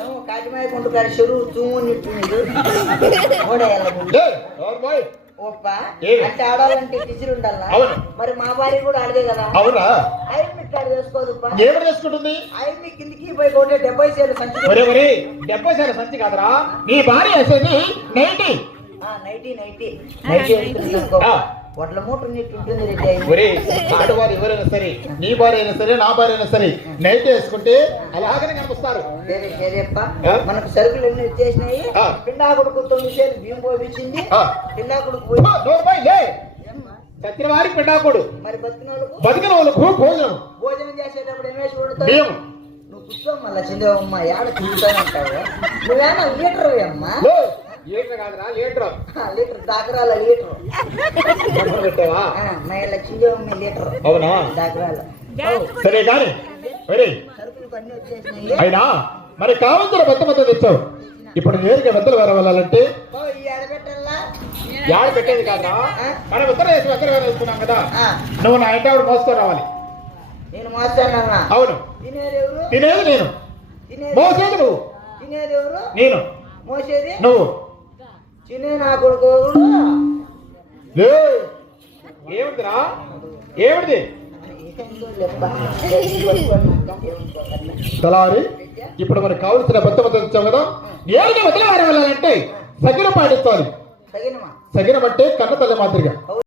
ఏమో కాకిమాయకుంటు గారి చెరువు తూమునిట్టు ఓప్ప అంటే ఆడాలంటే టీచర్ ఉండాలా మరి మా భార్య కూడా ఆడదే కదా. అవునా? ఐఎంఈ ఆడ చేసుకోదు. ఏమని చేసుకుంటుంది? ఐఎంఈ కిందికి పోయి కొట్టే 70 సేలు సంచి. 70 సేల సంచి కాదురా నీ భార్య వేసేది 90. వడ్ల మూట ఉంటుంది రెడ్డి. ఒరే ఆడవారు ఎవరైనా సరే నీ భార్య అయినా సరే నా భార్య అయినా సరే నైట్ వేసుకుంటే అలాగనే కనిపిస్తారు. మనకు సరుకులు ఎన్ని వచ్చేసినాయి. పిండాకుడుకు 9 సేలు బియ్యం పోయించింది. పిండాకుడుకు పోయి చచ్చిన వారికి పిండాకుడు, మరి బతికిన వాళ్ళకు భోజనం చేసేటప్పుడు ఏమేసి కొడతావు. నువ్వు కూర్చో మళ్ళా చిందేవమ్మ ఏడ చూస్తానంటావు. నువ్వేనా లీటర్ అమ్మా? లీటర్ కాదురా లీటర్. లీటర్ దాకరాల లీటర్ పెట్టావా? మళ్ళీ చిందేవమ్మ లీటర్. అవునా? దాకరాల సరే కానీ సరుకులు అన్ని వచ్చేసినాయి. అయినా మరి కావంతుల బెత్త తెచ్చావు. ఇప్పుడు నేరుగా బెత్తలు వేరవాలంటే యాడ పెట్టేది కాదా? మనం ఉత్తర వేసి బెత్తలు వేరేస్తున్నాం కదా. నువ్వు నా ఇంటి ఆవిడ మోసుకొని రావాలి. నేను మోస్తానన్నా? అవును. తినేది నేను, మోసేది నువ్వు. తినేది ఎవరు? నేను. మోసేది నువ్వు. తినే నా కొడుకు ఏమిటిరా? ఏమిటిది? తలారి ఇప్పుడు మనకు కావలసిన బెత్త తెచ్చాం కదా. నేరుగా బెత్తలు వేరే వెళ్ళాలంటే సగిన పాటించాలి. సగినం అంటే కన్న తల్లి మాదిరిగా.